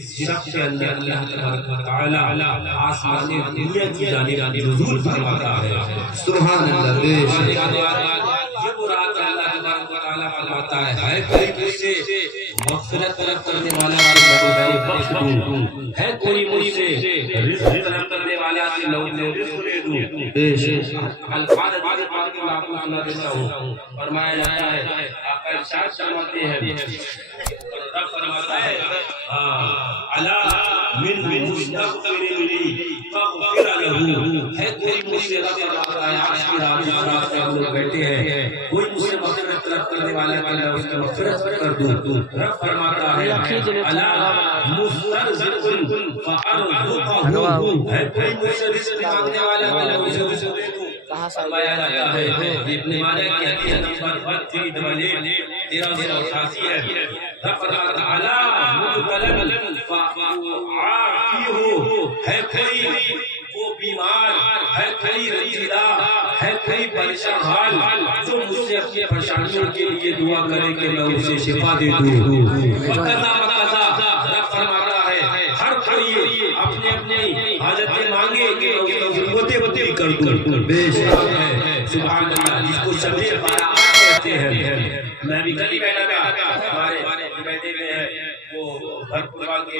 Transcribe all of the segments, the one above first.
شخص کے اندر اللہ تبارک و تعالی آسمانی دنیا کی جانب نزول فرماتا ہے. سبحان اللہ. بے شک یہ مراد اللہ تبارک و تعالی فرماتا ہے کوئی مجھ سے مغفرت طلب کرنے والا ہے کوئی مجھ سے رزق طلب کرنے والا ہے رزق دے دوں. بے شک الفاظ بعض بات کے میں آپ کو سنا دیتا ہوں. فرمایا جاتا ہے آقا ارشاد فرماتے ہیں رب فرماتا ہے الا من مستغفر لی فاغفر له. ہے کوئی مجھ سے رب فرماتا ہے آج کی رات میں ہم لوگ بیٹھے ہیں کوئی مجھ سے مغفرت طلب کرنے والا ہے میں اس کی مغفرت کر دوں. رب فرماتا ہے الا مسترزق فارزقه. ہے کوئی مجھ سے رزق مانگنے والا ہے میں اسے رزق دے دوں. فرمایا جاتا ہے ابن ماجہ کی حدیث نمبر 1388 ہے. رب فرماتا ہے الا مبتلا فاعافیہ. ہے کوئی وہ بیمار ہے کوئی رنجیدہ ہے کوئی پریشان حال جو مجھ سے اپنی پریشانیوں کے لیے دعا کرے کہ میں اسے شفا دے دوں. وقضا رب فرماتا ہے ہر کوئی اپنے اپنے حاجتیں مانگے کہ میں ضرورتیں پوری کر دوں. بے شک سبحان اللہ. جس کو شب بارات کہتے ہیں. میں بھی کل ہی بیٹھا تھا ہمارے بیٹھے ہوئے ہیں وہ گھر پورا کے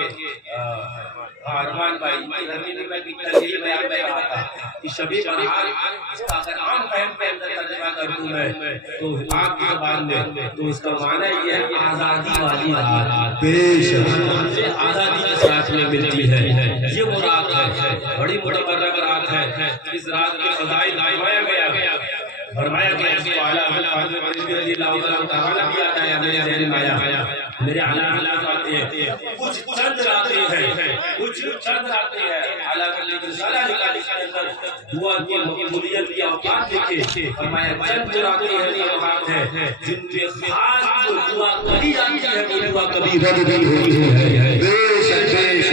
ارمان بھائی کی گھرمی میں تقریر میں آپ بیٹھا تھا کہ شب بارات اس کا اگر عام فہم پہ اندر ترجمہ کر دوں میں تو آپ کی زبان میں تو اس کا معنی یہ ہے آزادی والی رات. بے شک سے آزادی کی ساتھ میں ملتی ہے. یہ وہ رات ہے بڑی مبارک رات ہے. اس رات کے فضائل فرمایا گیا فرمایا گیا کہ اعلیٰ حضرت رضی اللہ تعالیٰ بھی آتا ہے میرے ذہن میں آیا میرے اعلیٰ حضرت آتے ہیں کچھ چند راتیں ہیں اعلیٰ حضرت رسالہ نکالی کے اندر دعا کی مقبولیت کی اوقات دیکھے. فرمایا چند راتیں ہیں اوقات ہیں جن پہ خاص جو دعا کری جاتی ہے وہ دعا کبھی رد نہیں ہوتی ہے. بے شک بے شک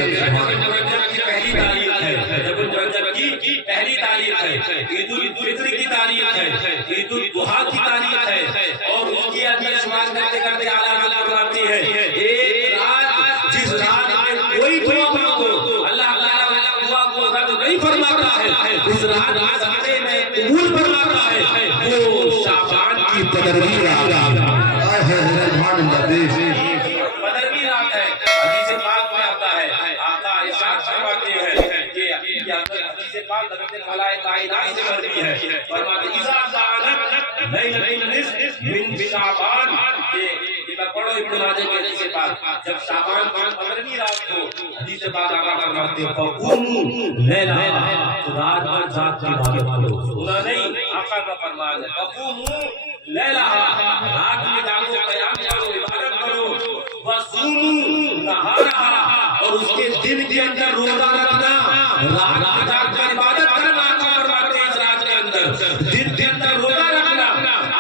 پہلی تاریخ ہے عید الفطر کی تاریخ ہے عید الاضحیٰ کی تاریخ ہے اور اس کی ابھی شمار کرتے کرتے اعلیٰ فرماتی ہے ایک رات جس رات میں کوئی دعا مانگو اللہ تعالیٰ دعا کو رد نہیں فرماتا ہے اس رات سجدے میں قبول فرماتا ہے وہ شعبان کی 15ویں رات ہے. سبحان اللہ. بے شک 15ویں رات ہے. حدیث پاک میں آتا ہے آقا ارشاد فرماتے ہیں کہ حدیث پاک حضرت ملائکہ کائنات سے مروی ہے. فرماتے ہیں اذا كانت ليلة النصف من شعبان. یہ پڑھو ابن ماجہ کی حدیث پاک جب شعبان 15ویں رات کو حدیث پاک آقا فرماتے ہیں فقوموا لیلہا تو رات بھر ذات کی عبادت کرو. سنا نہیں آقا کا فرمان ہے فقوموا لیلہا رات میں جاگو قیام کرو عبادت کرو وصوموا نہارہا اور اس کے دن کے اندر روزہ رکھنا رات جاگ کر عبادت کرنا. آقا فرماتے ہیں اس رات کے اندر دن کے اندر روزہ رکھنا.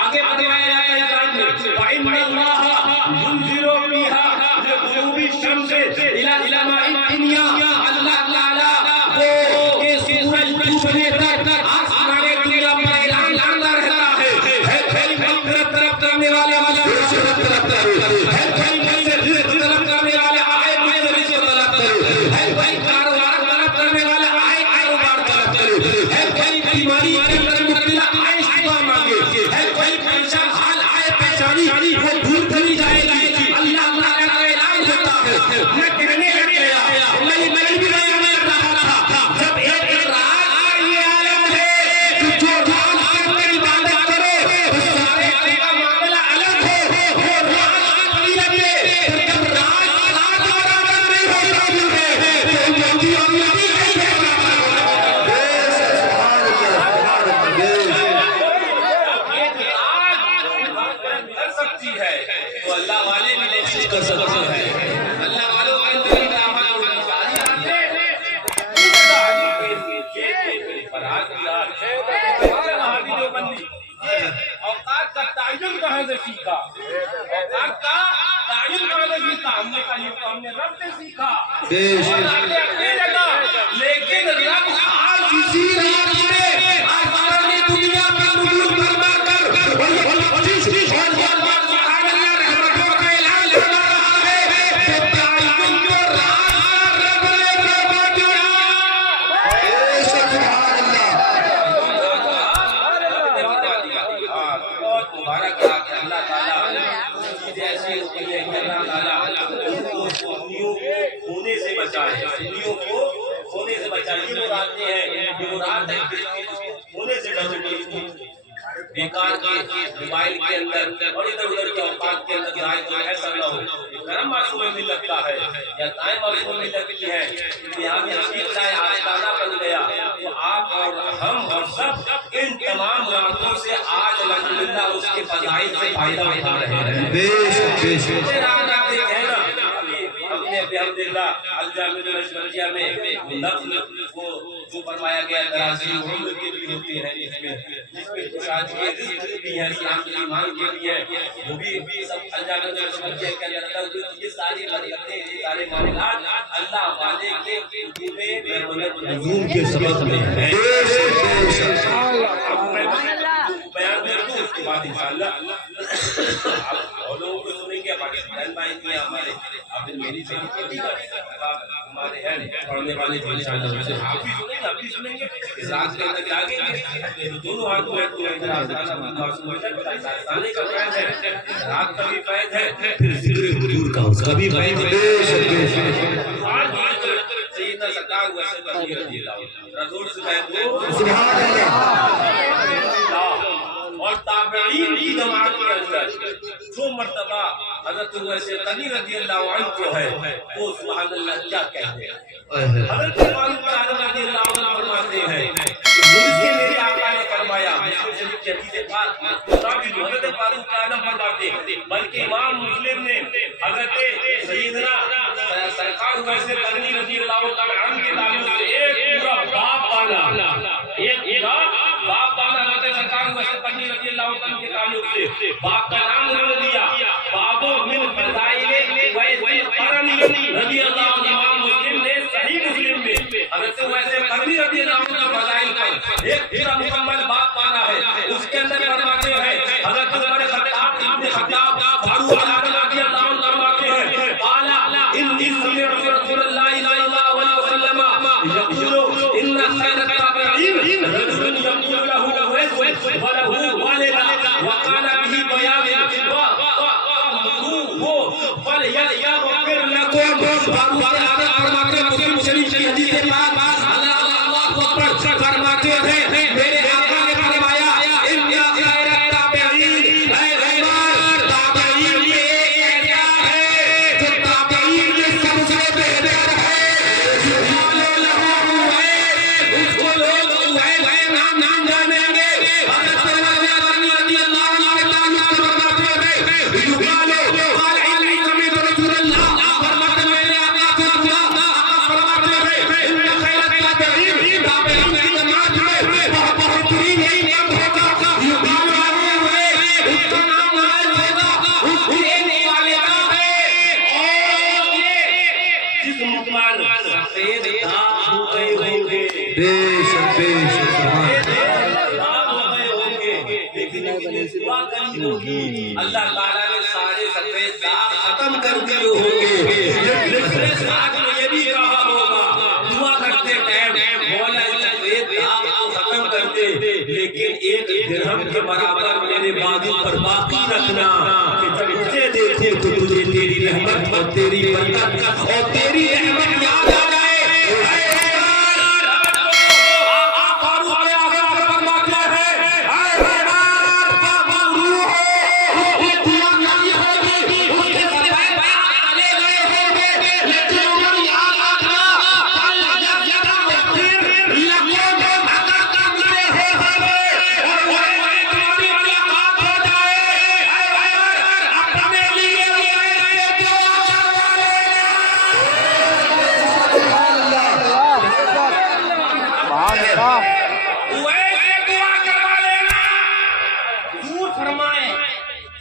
آگے بتایا جاتا ہے قرآن میں فإن اللہ ينزل فيها لغروب الشمس إلى ماء الدنيا. اللہ تعالی وہ سورج ڈوبنے تک آسمان دنیا پر اعلان کرتا رہتا ہے کوئی مغفرت طلب کرنے والے مغفرت طلب کرو. ہے کوئی مجھ سے رزق طلب کرنے والے آئے مجھ سے رزق طلب کرو. ہے کوئی کاروبار طلب کرنے والے آئے کاروبار طلب کرو. ہے کوئی بیماری کے اندر مبتلا آئے شفا مانگے. ہے کوئی پریشان حال آئے پریشانی وہ دور کری جائے گی. اللہ تعالیٰ کا اعلان ہوتا ہے. میں کہنے لگ گیا میں بھی گیا میں رہا تھا جب ایک رات یہ عالم ہے کہ جو رات کے اندر عبادت کرو سارے کا معاملہ الگ ہے. وہ رات آخری لگے جب رات برابر نہیں ہوتا ہے تو جلدی اور نہیں ہے. کر سکتی ہے تو اللہ والے بھی نہیں کر سکتے ہیں. اللہ والوں کے اندر ہی رحمت ہوگی. اوقات کا تعین کہاں سے سیکھا اوقات کا تعین کہاں سے سیکھا ہم نے کہا یہ تو ہم نے رب سے سیکھا اور اپنی جگہ. لیکن رب آج اسی رات میں آسمان دنیا پر نزول فرما کر سبحان اللہ رحمتوں کا اعلان کرنا رہا ہے. تو تعین جو رات بچائے، سنیوں کو ہونے سے بچائے. یہ وہ راتیں ہیں، یہ وہ رات ہے ہونے سے ڈرو. بیکار کے موبائل کے اندر اور ادھر ادھر کے اوقات کے اندر ضائع تو ایسا نہ ہو. گرم معصومے میں لگتا ہے یا دائیں معصومے میں لگتی ہے کہ یہاں بھی حقیقت ہے آستانہ بن گیا. تو آپ اور ہم اور سب ان تمام راتوں سے آج الحمدللہ اس کے فضائل سے فائدہ اٹھا رہے ہیں. بے شک بے شک. اپنے الحمدللہ الجامع الاشمریہ میں نفس کو جو فرمایا گیا درازی عمر کے بھی ہوتے ہیں جس میں کشاد کے رزق بھی ہیں اسلام کے ایمان کے بھی ہیں وہ بھی سب الجامع الاشمریہ کے اندر. یہ ساری برکتیں یہ سارے معاملات اللہ والے کے نزول کے سبب میں ہیں. بیان کروں اس کے بعد انشاءاللہ آپ لوگوں کو سنیں گے. پاکستان بھائی بھی ہمارے آپ میری چھوٹی ہمارے ہیں پڑھنے والے بھی انشاءاللہ آپ بھی سنیں گے، آپ بھی سنیں گے. اس رات کے اندر آگے گے دونوں ہاتھ میں آستانے کا فیض ہے، رات کا بھی فیض ہے، پھر ذکر حضور کا اس کا بھی فیض ہے. سیدنا سرکار ویسے کرنی رضی اللہ رسول سے سبحان اللہ. اور تابعین کی جماعت کے اندر جو مرتبہ حضرت ویسے قنی رضی اللہ عنہ کو ہے وہ سبحان اللہ کیا کہتے ہیں. حضرت فاروق اعظم رضی اللہ عنہ فرماتے ہیں کہ مجھ سے میرے آقا نے فرمایا مسلم شریف کی حدیث پاک مطابق حضرت فاروق اعظم فرماتے ہیں بلکہ امام مسلم نے حضرت سیدنا سرکار ویسے قنی رضی اللہ عنہ کے تعلق سے ایک پورا باب بانا باپ بانا حضرت سرکار ویسے قنی رضی اللہ عنہ کے تعلق سے باپ کا نام انہوں نے دیا بابو من فضائل ویسے قرنی رضی اللہ عنہ. امام مسلم نے صحیح مسلم میں حضرت ویسے قنی رضی اللہ عنہ کے فضائل پر ایک پورا مکمل باپ بانا ہے. اس کے اندر فرماتے ہیں حضرت عمر خطاب ابن خطاب فاروق اعظم رضی اللہ عنہ فرماتے ہیں قال انی سمعت رسول اللہ صلی اللہ علیہ وسلم یقول ان خیر التابعین رجل یقول له وله والد وقال به بیان فلیغفر لكم. فرماتے ہیں مسلم شریف کی حدیث پاک اللہ اکبر فرماتے ہیں میرے آقا نے فرمایا ان خیر التابعین اے عمر تابعین میں ایک کیا ہے جو تابعین میں سب سے بہتر ہے اس کو لوگ نام جانیں گے. حضرت رضی اللہ عنہ کے تعلق سے فرماتے ہیں یقالو قال علی سمعت رسول اللہ فرماتے ہیں میرے آقا سے فرماتے ہیں ان خیر التابعین تابعین کی جماعت میں بہت بہترین ایک نام ہوگا یقالو اس کا نام ہوگا اس کے لینے والے کا ہے اور جس مقبال سفید داغ ہو گئے ہوں گے. بے شک بے شک. سبحان اللہ تعالیٰ نے سارے سفید داغ ختم کر دیے ہوں گے. لیکن ساتھ میں یہ بھی کہا ہوگا دعا کرتے ٹائم مولا سفید داغ کو ختم کر دے لیکن ایک درہم کے برابر میرے بازو پر باقی رکھنا کہ جب مجھے دیکھے تو تجھے تیری رحمت اور تیری برکت اور تیری رحمت یاد آ جائے.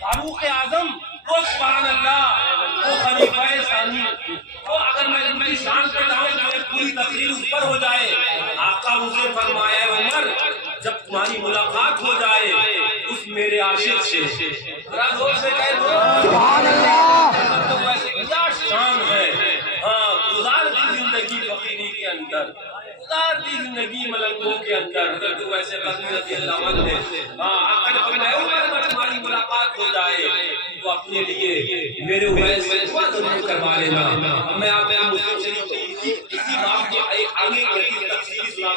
فاروق اعظم وہ سبحان اللہ وہ خلیفہ ثانی وہ اگر میں ان کی شان پہ جاؤں تو پوری تقریر اس پر ہو جائے. آقا اسے فرمایا عمر جب تمہاری ملاقات ہو جائے اس میرے عاشق سے ذرا زور سے کہہ دو سبحان اللہ. تو ویسے کیا شان ہے. ہاں گزار دی زندگی فقیری کے اندر گزار دی زندگی ملنگوں کے اندر حضرت ویسے قنی رضی اللہ عنہ نے آقا نے فرمایا عمر جب تمہاری ملاقات ہو جائے تو اپنے لیے میرے ویسے دعا ضرور کروا لینا. میں آپ مسلم شریف کی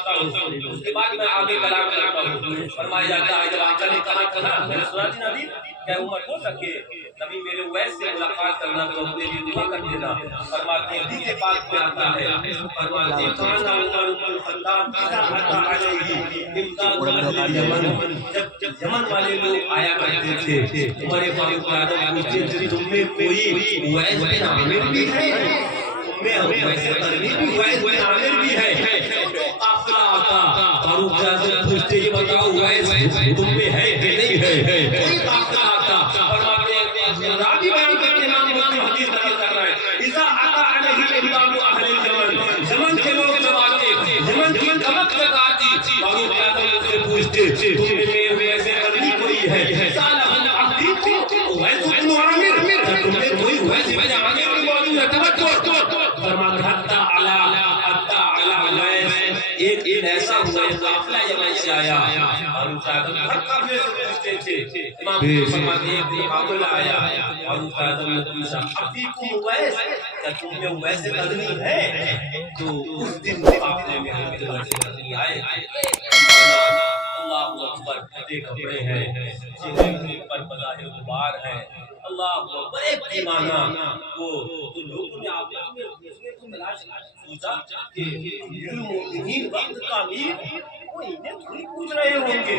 سناتا ہوں، اس کے بعد میں آگے کلام کرتا ہوں۔ فرمایا جاتا ہے جب آقا نے کہا میں نے سنا جی نبی کیا عمر ہو سکے نبی میرے ویس سے ملاقات کرنا تو اپنے لیے دعا کر دینا۔ فرماتے ہیں حدیث پاک میں آتا ہے، فرماتے ہیں کانا عمر بن الخطاب اذا اتا علیہ امداد اہل الیمن، جب یمن والے لوگ آیا کرتے تھے عمر فاروق اعظم پوچھتے تھے تم میں کوئی ویس بن عامر بھی ہے؟ ہمیں ویسے کرنی بھی ویس بن عامر بھی ہے؟ قافلہ آتا فاروق اعظم پوچھتے یہ بتاؤ ویس تم میں ہے کہ نہیں ہے؟ کوئی قافلہ آتا فرماتے ہیں راوی بیان کرتے امام مسلم حدیث نقل کر رہا ہے اذا اتا علیہ امداد اہل الیمن، یمن کے لوگ جب آتے یمن کی کمک تک آتی فاروق اعظم سے پوچھتے تم میں ویسے کرنی کوئی ہے؟ سالہ عبدی ویس بن عامر، تم میں کوئی ویس بن عامر بھی موجود ہے؟ توجہ فرماتے حتی علی ویس، ایک ایسا ہوا قافلہ یمن سے آیا اور ہر قافلے سے پوچھتے تھے امام فرماتے ہیں ایک قافلہ آیا اور اعظم نے پوچھا افیکم ویس، کیا تم میں ویس قرنی ہے؟ تو اس دن قافلے میں ویس قرنی آئے۔ اللہ اکبر، پھٹے کپڑے ہیں، چہرے پر بظاہر غبار ہے، اللہ اکبر، ایک دیوانہ وہ تو لوگوں نے آپس میں دوسرے کو تلاش پوچھا کہ المؤمنین وقت کا امیر وہ انہیں تھوڑی پوچھ رہے ہوں گے،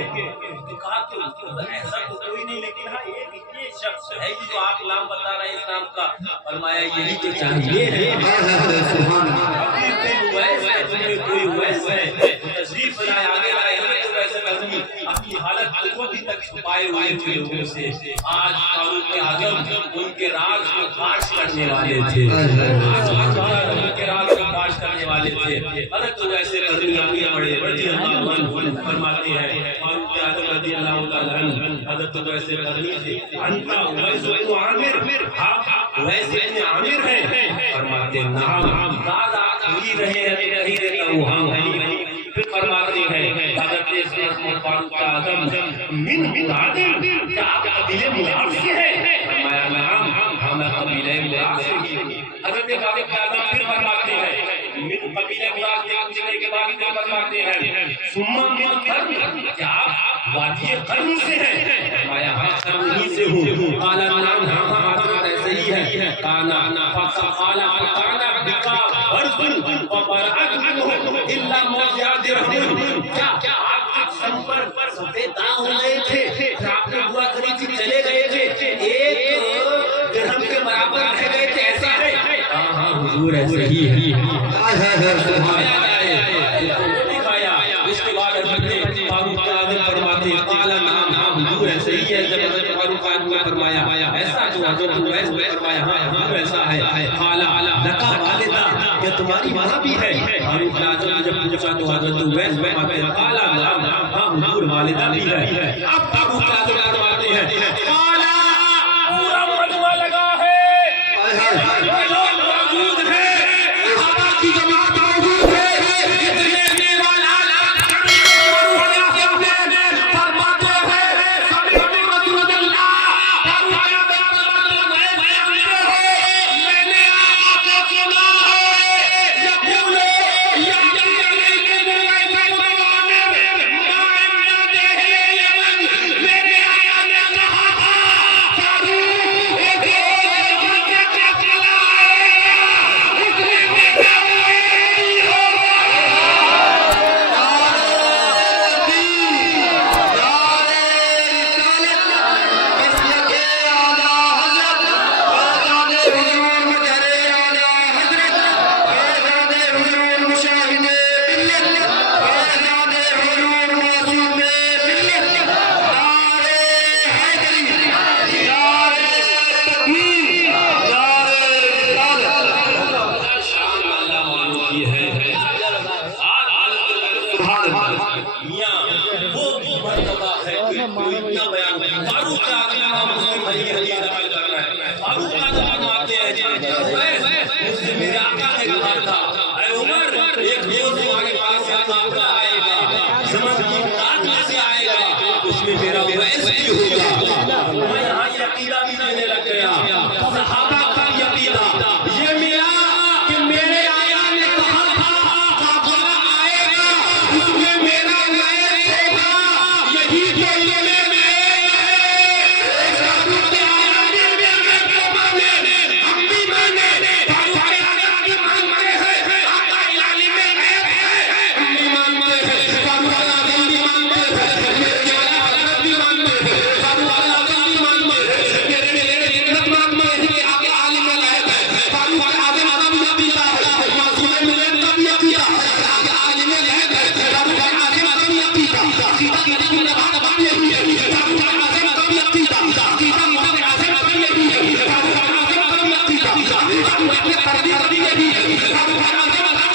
تو کہا کہ ایسا تو کوئی نہیں، لیکن ہاں ایک یہ شخص ہے جو آپ نام بتا رہے ہیں اسلام کا، فرمایا یہی تو چاہیے ہے۔ ابھی کوئی ویس ہے، تمہیں کوئی ویس ہے تشریف لائے آگے آئے ہیں تو ویسے کرنی اپنی حالت قوتی تک چھپائے ہوئے تھے لوگوں سے، آج فاروق اعظم ان کے راز کو فاش کرنے والے تھے، ان کے راز کو فاش کرنے والے تھے۔ حضرت تو ویسے کرنی آگے بڑھے رضی اللہ عنہ فرماتے ہیں فاروق اعظم رضی اللہ تعالی عنہ حضرت تو ویسے کرنی تھے انتا ویس بن عامر، آپ ویس بن عامر ہیں؟ فرماتے ہیں نعم، بعد آپ ہوئی رہے ہیں نہیں رہتا وہ ہم ہیں۔ پھر فرماتے ہیں حضرت فاروق اعظم من مراد، کیا آپ قبیلے مراد سے ہیں؟ فرمایا نعم، ہم قبیلے مراد سے ہیں۔ حضرت فاروق اعظم پھر فرماتے ہیں من قبیلے مراد سے پوچھنے کے بعد پھر فرماتے ہیں ثم من قرن، کیا آپ وادی قرن سے ہیں؟ فرمایا ہاں قرن ہی سے ہوں۔ قال نعم، ہاں حضرت ایسے ہی ہے۔ کانا فقال فقانا بکا برد وبرأت عنہ الا موضع درہم، کیا آپ سم پر سفید داغ ہو گئے تھے پھر آپ نے دعا کری تھی چلے گئے تھے ایک درہم کے برابر رہ گئے تھے، ایسا ہے؟ ہاں حضور ایسے ہی ہے۔ اس کے بعد حضرت فاروق اعظم فرماتے ہیں قال نعم، حضور ایسے ہی ہے۔ جب حضرت فاروق اعظم نے فرمایا ایسا جو حضرت ویس نے فرمایا ہاں ایسا ہے۔ قال لکا والدہ، کیا تمہاری ماں بھی ہے؟ فاروق اعظم نے جب پوچھا تو حضرت ویس فرماتے ہیں قال نعم، ہاں حضور والدہ بھی ہے۔ اب فاروق اعظم فرماتے ہیں قال پورا مجمع لگا ہے، لوگ موجود ہیں، صحابہ کی جماعت موجود ہے،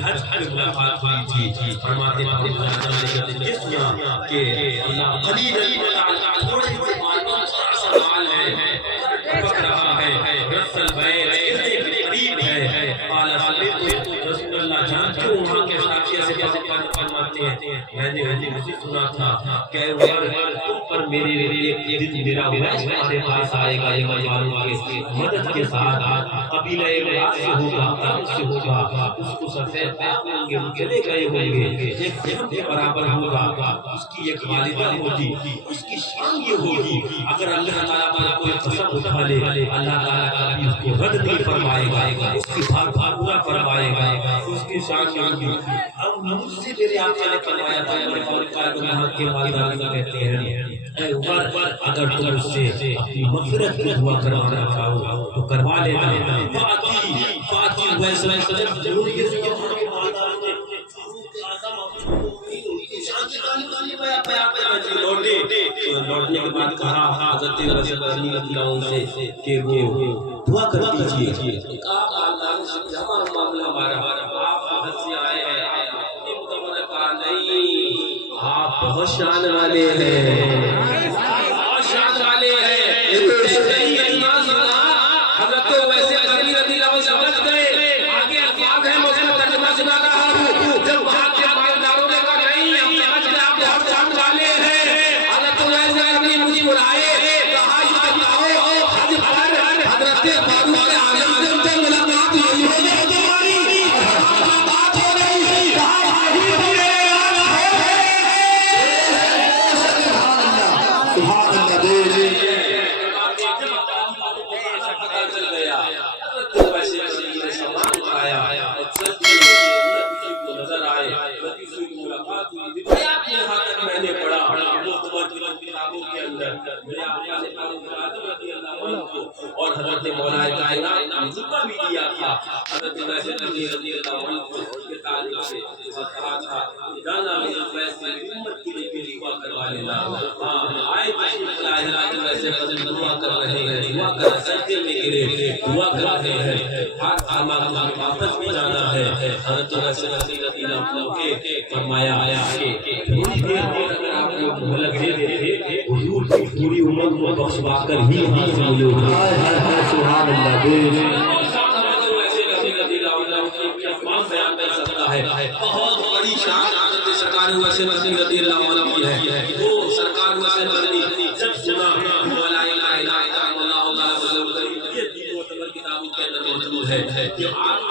حج میں ملاقات ہوئی تھی، فرماتے ہیں جس یہاں کہ اللہ قلیل تھوڑے سے مالدار سوال ہے پک رہا ہے رسل بیت قریب ہے قال رسول اللہ جانتے ہو وہاں کے ساتھی سے کیسے فرماتے ہیں میں نے حدیث سنا تھا کہ تم پر میرے ایک دن میرا ویس ہمارے پاس آئے گا یہ والوں کے مدد کے ساتھ قبیلہ ایک سے ہوگا تم سے ہوگا اس کو سفید ہوں گے چلے گئے ہوں گے ایک جہم کے برابر ہوگا اس کی ایک والدہ ہوگی اس کی شان یہ ہوگی اگر اللہ تعالیٰ پر کوئی قسم اٹھا لے اللہ تعالیٰ کبھی اس کو رد نہیں فرمائے گا اس کی بات پورا فرمائے گا اس کی شان ہوگی اب مجھ سے میرے آقا نے فرمایا تھا اور کائنات کے والدین کہتے ہیں اے عمر اگر تم اس سے اپنی مغفرت کی دعا کروانا چاہو تو کروا لینا فاتی ویسے ضروری ہے کہ ہمارے والدین نے لوٹنے کے بعد کہا حضرت رسول اللہ سے کہ وہ دعا کر دیجیے آپ اللہ سے جمع معاملہ ہمارا آپ حضرت سے آئے ہیں آپ بہت شان والے ہیں بہت شان والے ہیں حضرت ویسے قریب رضی اللہ عنہ سمجھ گئے آگے الفاظ ہیں میں اس کا ترجمہ سنا رہا ہوں جب وہاں کے مالداروں نے کہا نہیں ہم سمجھ گئے آپ بہت شان والے ہیں حضرت ویسے اپنی مجھے بلائے کہا یہ بتاؤ حج پر حضرت فاروق اعظم سے ان سے ملاقات ہوئی ہے تمہاری بات ہو رہی کہا اور حضرت مولا کائنات ذکر بھی کیا تھا حضرت رضی اللہ عنہ کے تعلق سے کہا تھا جانا ویسے امت کے لیے دعا کروا لینا آئے حضرت ویسے دعا کر رہے ہیں دعا کر سجدے میں گرے دعا کر رہے ہیں ہاتھ تھاما واپس بھی جانا ہے حضرت رضی اللہ عنہ کے فرمایا آیا کہ تھوڑی دیر اگر آپ لوگ مہلت دے دیتے حضور کی پوری امت کو بخشوا کر ہی ہاتھ سے ملو سبحان اللہ بیان کر سکتا ہے بہت بڑی شان حضرت سرکار ویسے رضی اللہ عنہ کی ہے وہ سرکار ویسے رضی جب سنا لا الہ الا اللہ تعالی یہ دین و تمر کتابوں کے اندر موجود ہے کہ آپ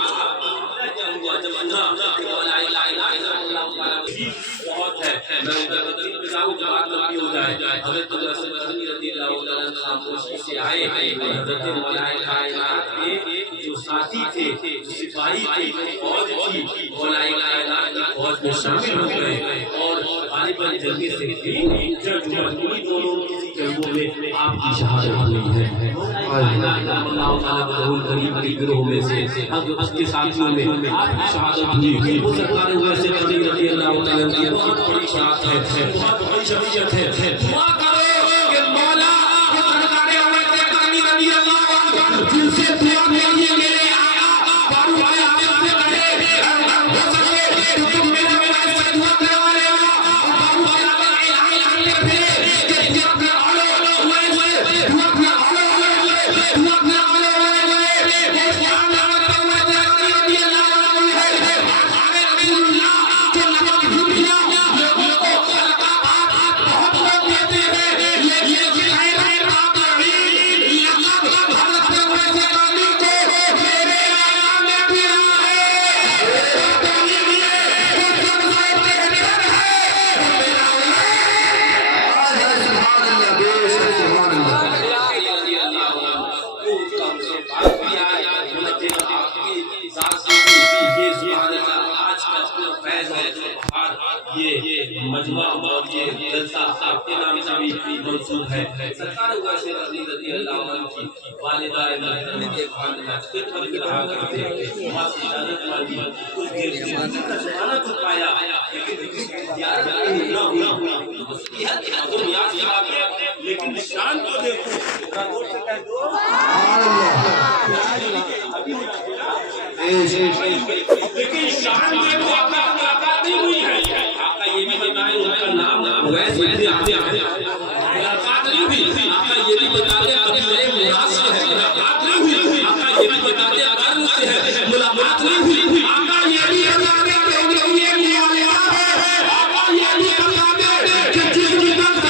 کیا ہوا جب اللہ لا الہ الا اللہ تعالی بہت ہے میں ادھر تین کتابوں کی بات لمبی ہو جائے حضرت رضی اللہ عنہ خاموشی سے آئے حضرت مولا کائنات کے جو ساتھی تھے جو سپاہی تھے فوج تھی مولا کائنات کی فوج میں شامل ہو گئے اور غالباً جلدی سے جنگی دونوں کسی جنگوں میں آپ کی شہادت ہوئی ہے اللہ تعالیٰ بدول قریب کی گروہ میں سے اس کے ساتھیوں میں آپ کی شہادت ہوئی وہ سرکار ویسے رضی اللہ تعالیٰ کی بہت بڑی شہادت ہے بہت بڑی شخصیت ہے دعا کرو کہ مولا سرکار ویسے رضی اللہ عنہ جن سے دعا مانگیے میرے آقا فاروق اعظم سے کہے ہو سکے تو تم میرے ویسے دعا کروا لینا فاروق اعظم اعلان کرتے کہ دعا کرو ویسے دعا کرو دعا کرو مجمع اور یہ جلسہ آپ کے نام سے بھی منسوب ہے سرکار ویسے رضی اللہ عنہ کی والدہ کے خاندان خدمت رہا کرتے وہاں سے اجازت مانگی کچھ دیر زندگی کا زمانہ تو پایا لیکن یار نہ ہوئی نصیحت تو یاد کیا لیکن شان کو دیکھو لیکن شان میں وہ آقا ملاقات نہیں ہوئی ہے آقا یہ بھی بتائیں ان کا نام اویس بن عبد ملاقات نہیں ہوئی آقا یہ بھی بتاتے قبیلہ مراد سے ہے ملاقات نہیں ہوئی آقا یہ بھی بتاتے قرن سے ہے ملاقات نہیں ہوئی آقا یہ بھی بتاتے یہ معلومات ہے آقا یہ بھی بتاتے کہ جس کی طرف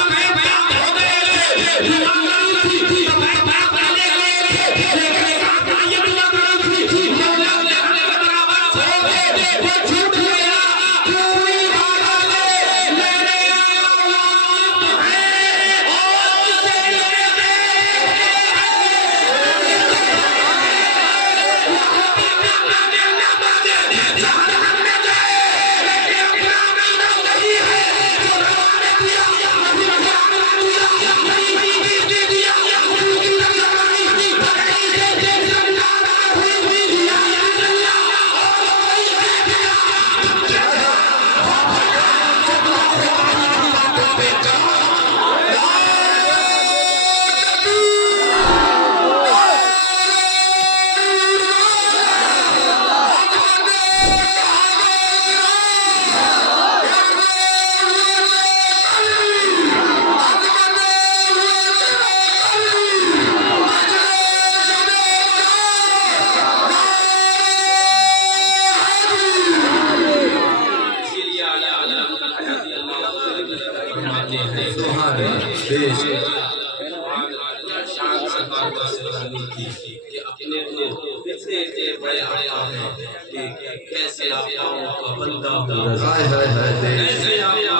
سے پیدا ہو گئے کیسے آپ کا بندہ ہوں کیسے آپ کا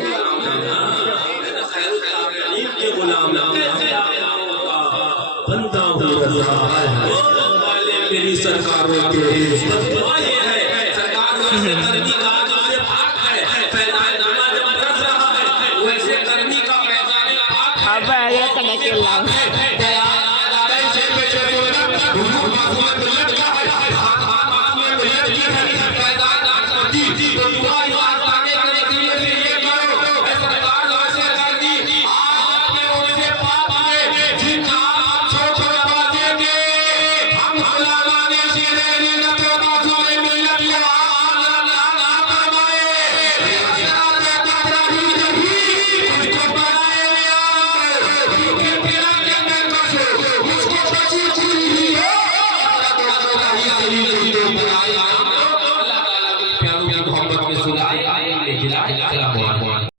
غلام ہے نا خیر التابعین کے غلام کیسے آپ کا بندہ ہوں میری سرکاروں کے بددعا یہ ہے سرکار ویسے کرنی کا آغاز پاک ہے فیضان نامہ جب برس رہا ہے ویسے کرنی کا فیضان پاک ہے ابا یہ کنا کے اللہ